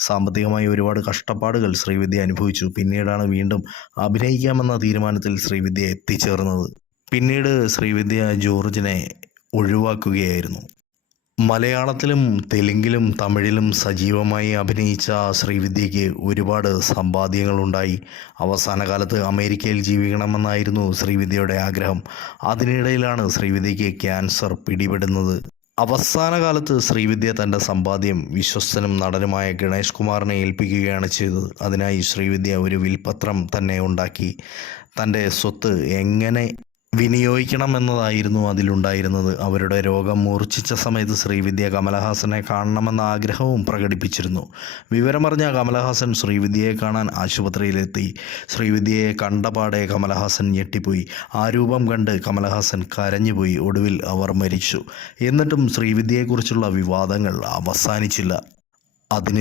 സാമ്പത്തികമായി ഒരുപാട് കഷ്ടപ്പാടുകൾ ശ്രീവിദ്യ അനുഭവിച്ചു. പിന്നീടാണ് വീണ്ടും അഭിനയിക്കാമെന്ന തീരുമാനത്തിൽ ശ്രീവിദ്യ എത്തിച്ചേർന്നത്. പിന്നീട് ശ്രീവിദ്യ ജോർജിനെ ഒഴിവാക്കുകയായിരുന്നു. മലയാളത്തിലും തെലുങ്കിലും തമിഴിലും സജീവമായി അഭിനയിച്ച ശ്രീവിദ്യയ്ക്ക് ഒരുപാട് സമ്പാദ്യങ്ങളുണ്ടായി. അവസാന കാലത്ത് അമേരിക്കയിൽ ജീവിക്കണമെന്നായിരുന്നു ശ്രീവിദ്യയുടെ ആഗ്രഹം. അതിനിടയിലാണ് ശ്രീവിദ്യയ്ക്ക് ക്യാൻസർ പിടിപെടുന്നത്. അവസാന കാലത്ത് ശ്രീവിദ്യ തന്റെ സമ്പാദ്യം വിശ്വസ്തനും നടനുമായ ഗണേഷ് കുമാറിനെ ഏൽപ്പിക്കുകയാണ് ചെയ്തത്. അതിനായി ശ്രീവിദ്യ ഒരു വിൽപത്രം തന്നെ ഉണ്ടാക്കി. തന്റെ സ്വത്ത് എങ്ങനെ വിനിയോഗിക്കണം എന്നതായിരുന്നു അതിലുണ്ടായിരുന്നത്. അവരുടെ രോഗം മൂർച്ഛിച്ച സമയത്ത് ശ്രീവിദ്യ കമലഹാസനെ കാണണമെന്ന ആഗ്രഹവും പ്രകടിപ്പിച്ചിരുന്നു. വിവരമറിഞ്ഞ കമലഹാസൻ ശ്രീവിദ്യയെ കാണാൻ ആശുപത്രിയിലെത്തി. ശ്രീവിദ്യയെ കണ്ടപാടെ കമലഹാസൻ ഞെട്ടിപ്പോയി. ആ രൂപം കണ്ട് കമലഹാസൻ കരഞ്ഞുപോയി. ഒടുവിൽ അവർ മരിച്ചു. എന്നിട്ടും ശ്രീവിദ്യയെക്കുറിച്ചുള്ള വിവാദങ്ങൾ അവസാനിച്ചില്ല. അതിന്